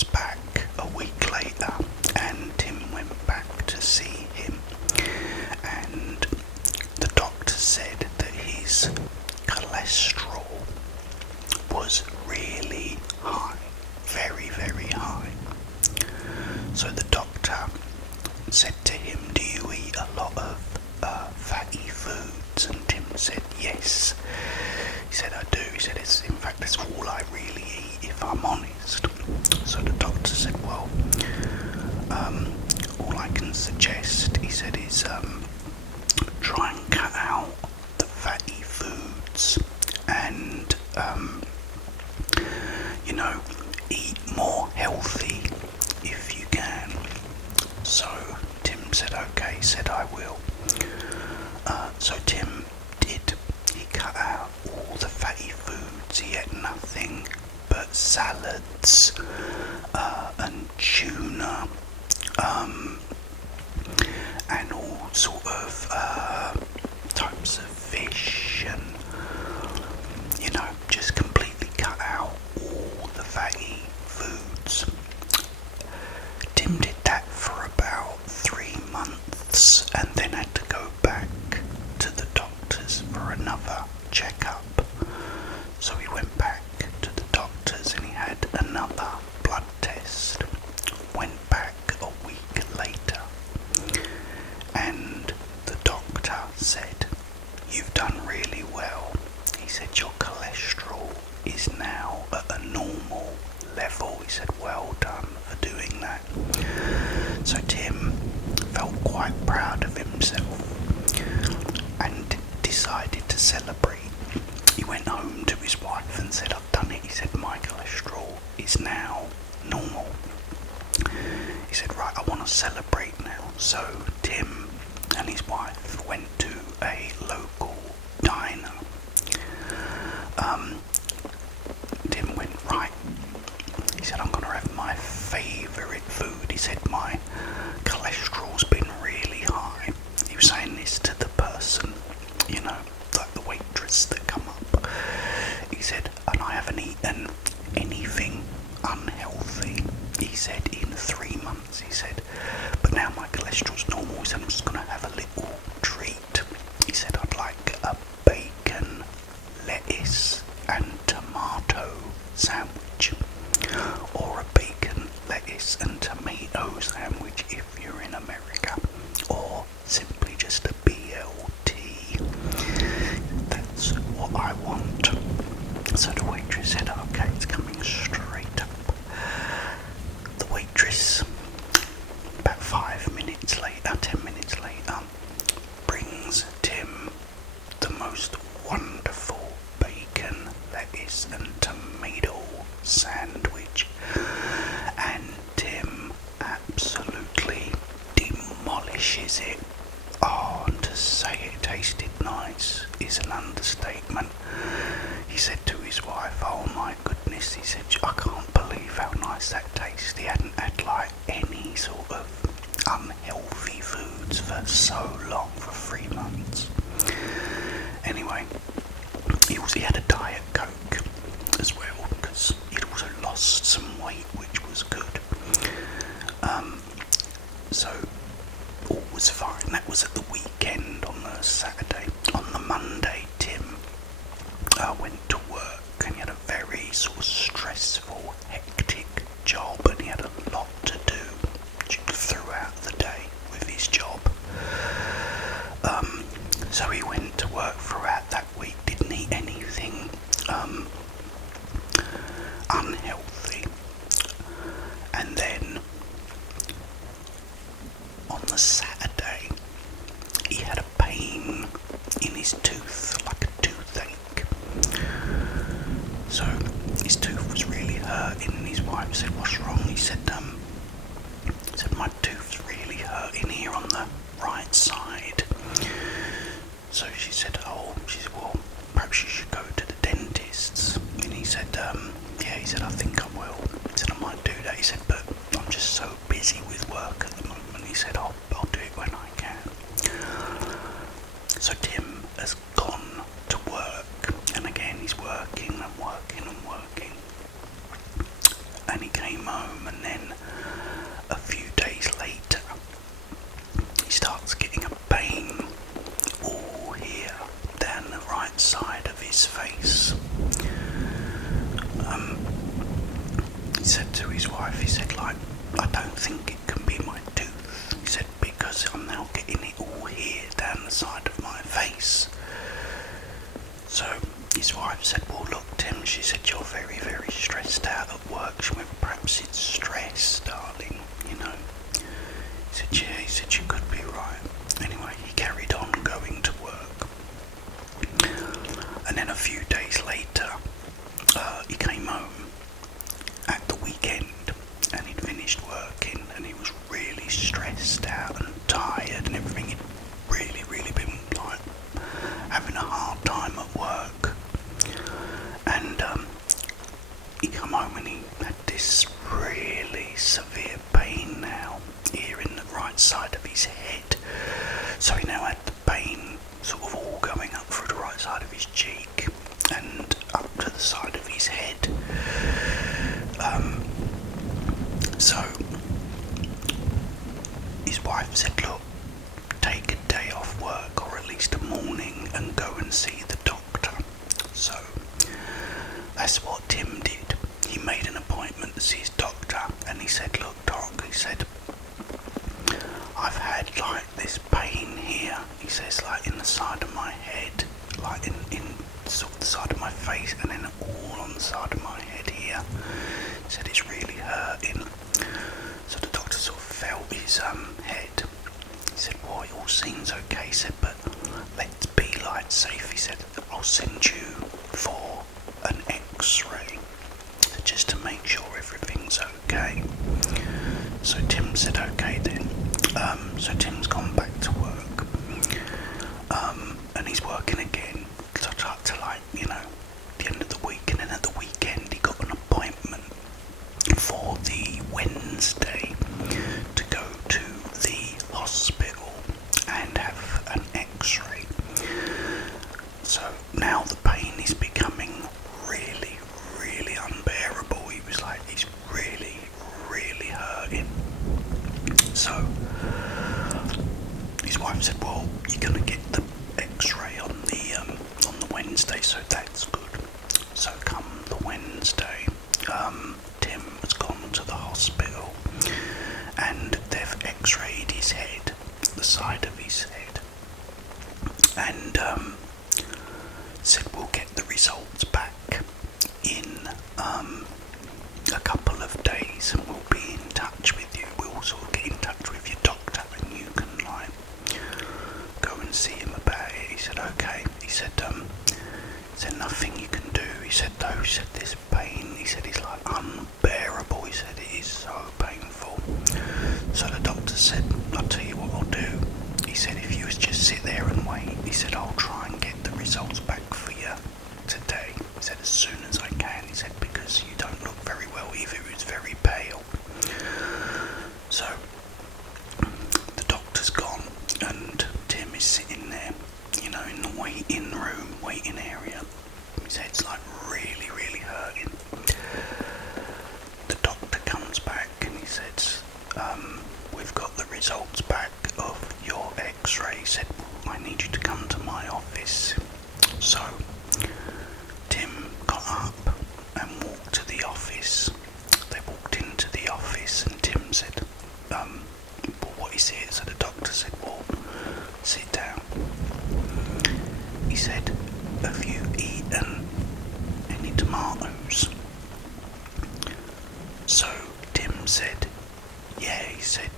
comes back a week later, and Tim went back to see him, and the doctor said that his cholesterol was really high, very, very high. So the doctor said to him, "Do you eat a lot of fatty foods?" And Tim said, "Yes." He said, "I do." He said, "In fact, that's all I really eat, if I'm honest." So the doctor said, "Well, all I can suggest," he said, "is try and cut out the fatty foods and eat more healthy if you can." So Tim said, "Okay," he said, "I will." So Tim did. He cut out all the fatty foods. He ate nothing but salads and tuna and all sort of types of fish, and just completely cut out all the fatty foods. Tim did that for about 3 months and then had to go back to the doctors for another checkup. So he went back to the doctors and he had another blood test. Went back a week later, and the doctor said, "You've done really well." He said, "Your cholesterol is now at a normal level." He said, "Well done for doing that." So Tim felt quite proud of himself and decided to celebrate. He went home to his wife and said, "I've done it." He said, "My cholesterol is now normal." He said, "Right, I want to celebrate now." So Tim and his wife went to a local diner. Tim went, "Right," he said, "I'm going to have my favourite food." He said, "My cholesterol's been really high." He was saying this to the person, like the waitress that come up. He said, "And I haven't eaten anything unhealthy," he said, "in 3 months." He said, "But now my cholesterol's normal." He said, "I'm just going to have a little treat." He said, "I'd like a bacon, lettuce and tomato sandwich, or a bacon, lettuce and tomato sandwich if you're in America, or simply just a BLT. That's what I want." So the waitress said, "Okay, it's coming straight up." The waitress, about 5 minutes later, 10 minutes later, brings Tim the most wonderful bacon, lettuce and tomato sandwich, and Tim absolutely demolishes it. Oh, and to say it tasted nice is an understatement. He said to his wife, "Oh my goodness," he said, "I can't believe how nice that tastes." He hadn't had like any sort of unhealthy foods for so long, for 3 months. Anyway, he had a Diet Coke as well, because he'd also lost some weight, which was good. So all was fine. That was at the weekend, on the Saturday. On the Monday, Tim went to work, and he had a very sort of stressful, hectic job, and he had a lot to do throughout the day with his job. So he went to work throughout that week, didn't eat anything unhealthy, and then on the Saturday he had a pain in his tooth, like a toothache. So his tooth was really hurting, and his wife said, "What's wrong?" He said, "My tooth's really hurting here on the right side." So she said, "Well, perhaps you should go to the dentist's." And he said, "Yeah," he said, "I think I will." He said, "I might do that." He said, "But I'm just so busy with work at the moment." He said, I'll do it when like, I don't think it can be my tooth. He said, because I'm now getting it all here down the side of my face. So his wife said, well look Tim, she said, you're very, very stressed out at work. She went, perhaps it's stress, darling, you know. He said, yeah, he said, you could be right. Anyway, he carried on going to work. And then a few days later, he came home at the weekend and he'd finished working and he was really stressed out and tired and everything. He'd really, really been like having a hard time at work. And he come home and he had this really severe pain now here in the right side of his head. So he now had the pain sort of all going up through the right side of his cheek and up to the side of his head. So his wife said, look, take a day off work or at least a morning and go and see the doctor. So that's what Tim did. He made an appointment to see his doctor and he said, look doc, he said, I've had like this pain here, he says, like in the side of my head, like in sort of the side of my face and then all on the side of my head here. He said it's really hurting. So the doctor sort of felt his head. He said, well, it all seems okay. He said, but let's be like safe. He said, I'll send you for an X-ray just to make sure everything's okay. So Tim said, okay then. So Tim's gone back to work, and he's working again to like, you know, the end of the week. And then at the weekend he got an appointment for the Wednesday to go to the hospital and have an X-ray. So now the pain is becoming really, really unbearable. He was like, it's really, really hurting. So his wife said, well, you're going to get the X-ray on the Wednesday, so that's good. So come the Wednesday, Tim has gone to the hospital and they've X-rayed his head, the side of his head, and said we'll get the results back in a couple of days and we'll be in touch with you. We'll sort of get in touch with your doctor and you can like go and see him about it. He said okay. He said nothing you can do. He said though, he said this pain, he said it's like unbearable. He said it is so painful. So the doctor said, I'll tell you what I'll do. He said if you just sit there and wait, he said I'll try and get the results back for you today. He said as soon as I can. He said because you don't look very well either. He was very pale. So the doctor's gone and Tim is sitting there, you know, in the waiting room, waiting area. His head's like really, really hurting. The doctor comes back and he says, we've got the results back of your X-ray. He said, I need you to come to my office. So Tim got up and walked to the office. They walked into the office and Tim said, well, what is it? So the doctor said, well, sit down. He said, have you eaten any tomatoes? So Tim said, yeah. He said,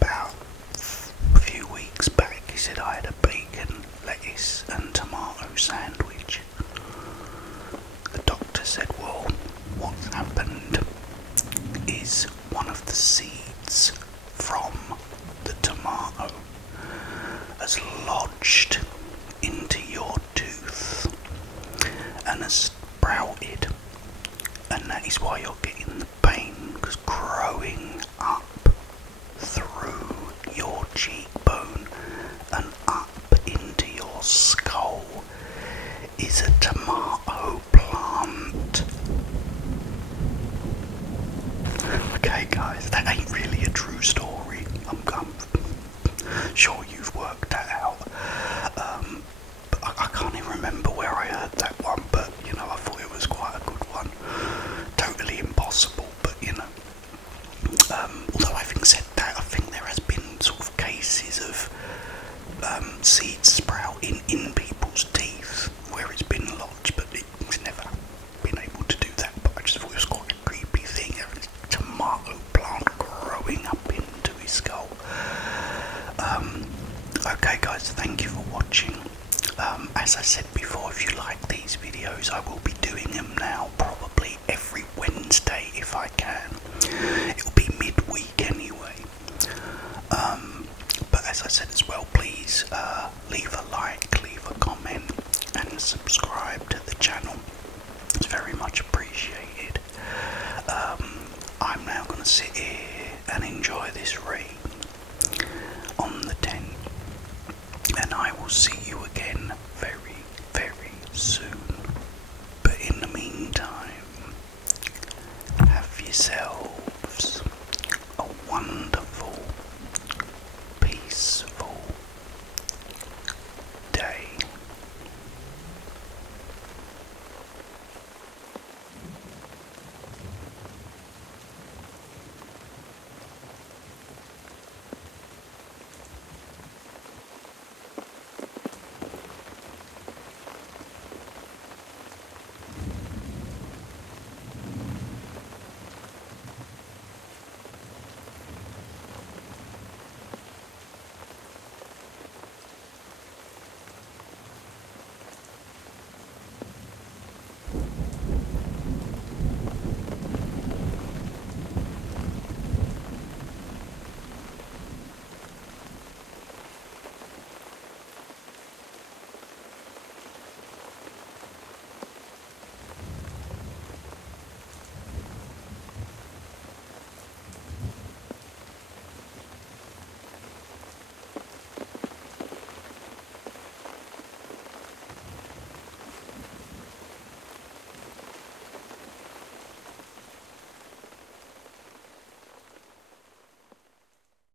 about a few weeks back, he said I had a bacon, lettuce and tomato sandwich. The doctor said, well, what's happened is one of the seeds from the tomato has lodged into your tooth and has sprouted, and that is why you're getting the pain, because growing up through your cheekbone and up into your skull is a tomato plant. Okay guys, that ain't really a true story. I'm sure you've worked that out. But I can't even remember where I heard that one, but you know, I thought it was quite a good one. Totally impossible, but you know. Although having said that, I think there has been sort of cases of seeds sprouting in people's teeth where it's been lodged, but it's never been able to do that. But I just thought it was quite a creepy thing. There was a tomato plant growing up into his skull. Okay guys, thank you for watching. As I said before, if you like these videos, I will be doing them now probably every Wednesday if I can. It will be midweek anyway. But as I said as well, please leave a like, leave a comment and subscribe to the channel. It's very much appreciated. I'm now going to sit here and enjoy this rain on the tent, and I will see